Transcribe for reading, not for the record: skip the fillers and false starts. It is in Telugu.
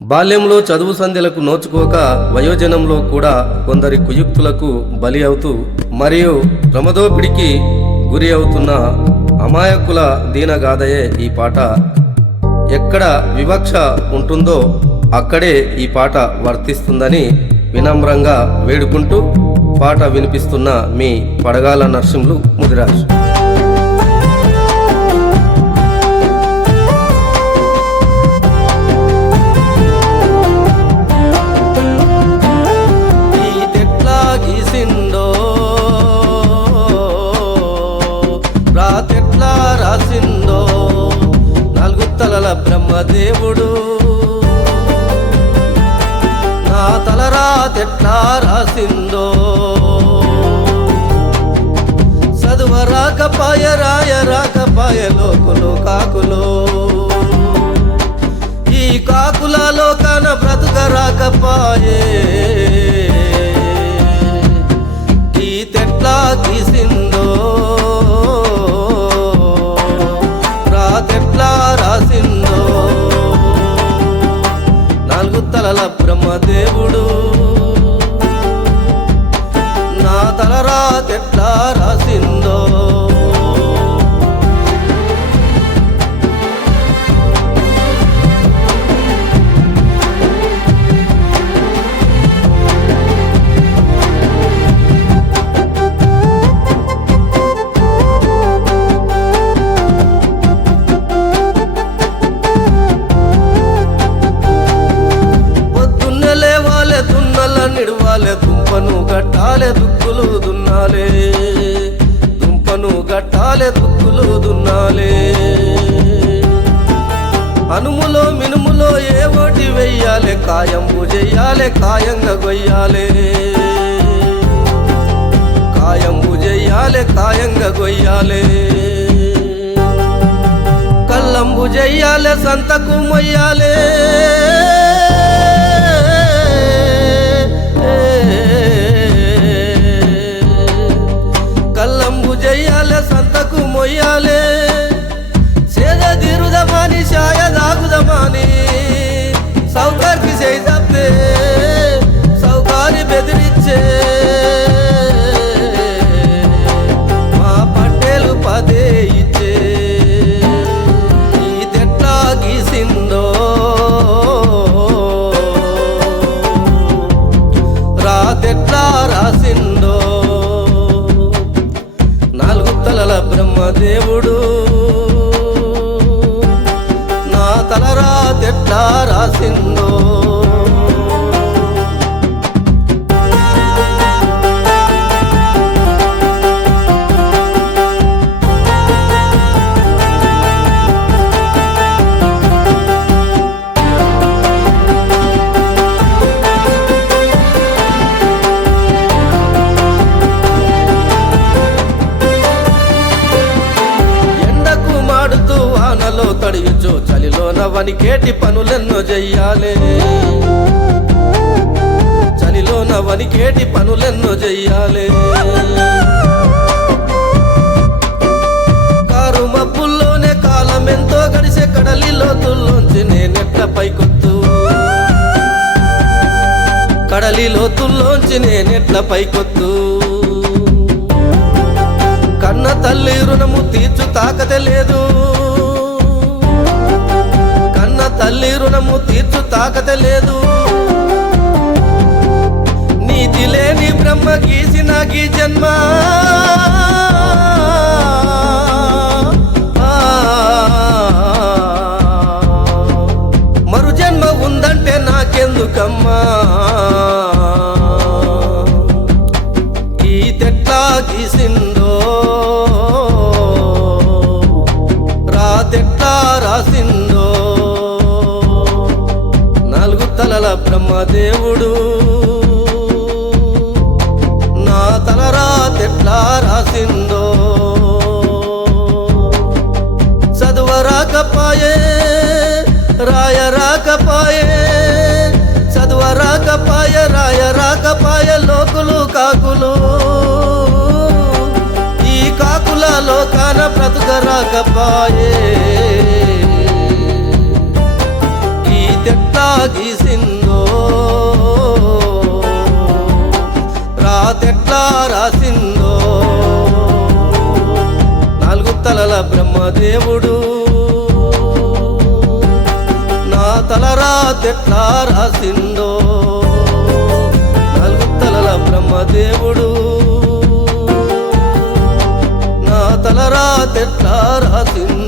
బాల్యంలో చదువు సంధ్యలకు నోచుకోక వయోజనంలో కూడా కొందరి కుయుక్తులకు బలి అవుతూ మరియు ప్రమదోపిడికి గురి అవుతున్న అమాయకుల దీనగాథయే ఈ పాట. ఎక్కడ వివక్ష ఉంటుందో అక్కడే ఈ పాట వర్తిస్తుందని వినమ్రంగా వేడుకుంటూ పాట వినిపిస్తున్న మీ పడగాల నరసింహులు ముదిరాజ్. రాతెట్లా రాసిందో నాలుగు తలల బ్రహ్మదేవుడు, నా తల రాతెట్లా రాసిందో. చదువ రాకపాయ రాయ రాకపాయ లోకులు కాకులు, ఈ కాకులలో కన బ్రతుక రాకపాయే. ఈ తెట్లా గీసిందో రాతెట్లా రాసిందో నాలుగు తలల బ్రహ్మదేవుడు, నా తల రాతెట్లా రాసిందో. నిడవాలే దుంపను గట్టాలే దుక్కులు దున్నాలే, దుంపను గట్టాలే దుక్కులు దున్నాలే. అనుములో మినుములో ఏ ఓటి వెయ్యాలే, కాయంబు చెయ్యాలే కాయంగా గొయ్యాలే, కాయంబు చెయ్యాలే కాయంగా గొయ్యాలే. కల్లంబు చెయ్యాలే సంతకు మొయ్యాలే, కల్లంబు చెయ్యాలే సంతకు మొయ్యాలే. సేద తీరుదమాని షాయ దాగుదమాని సౌకర్కి చేయితే సౌకారి బెదిరించే. మా పట్టేలు పదే ఇచ్చే. ఈ తెట్లా గీసిందో రాతెట్లా రాసిందో నాలుగు తలల బ్రహ్మదేవుడు, నా తల రాతెట్లా రాసిందో. వానలో తడియుచు చలిలోన వనికేటి పనులెన్నో చెయ్యాలే, చలిలోన వనికేటి పనులెన్నో చెయ్యాలే. కారు మబ్బుల్లోనే కాలం ఎంతో గడిసే, కడలిలో తుల్లోంచి నేనెట్ల పైకొత్తు, కడలిలో తుల్లోంచి నేనెట్ల పైకొత్తు. కన్న తల్లి రుణము తీర్చు తాకతే లేదు, కన్న తల్లి రుణము తీర్చు తాకతే లేదు. నీతి లేని బ్రహ్మ గీసిన గీ జన్మ, మరు జన్మ ఉందంటే నాకెందుకమ్మా. ఈ తెట్లా గీసిందో రాతెట్లా రాసిందో నాలుగు తలల బ్రహ్మదేవుడు, నా తల రాతెట్లా రాసిందో. చదువ రాకపాయే రాయ రాకపాయే, చదువ రాకపాయ రాయ రాకపాయ లోకులు కాకులు, ఈ కాకులలో కాన బ్రతుక రాకపాయే. ఈ తెట్లా గీసిందో రాతెట్లా రాసిందో నాలుగు తలల బ్రహ్మదేవుడు నా తల రాతెట్లా రాసిందో నాలుగు తలల బ్రహ్మదేవుడు నా తల రాతెట్లా రాసిందో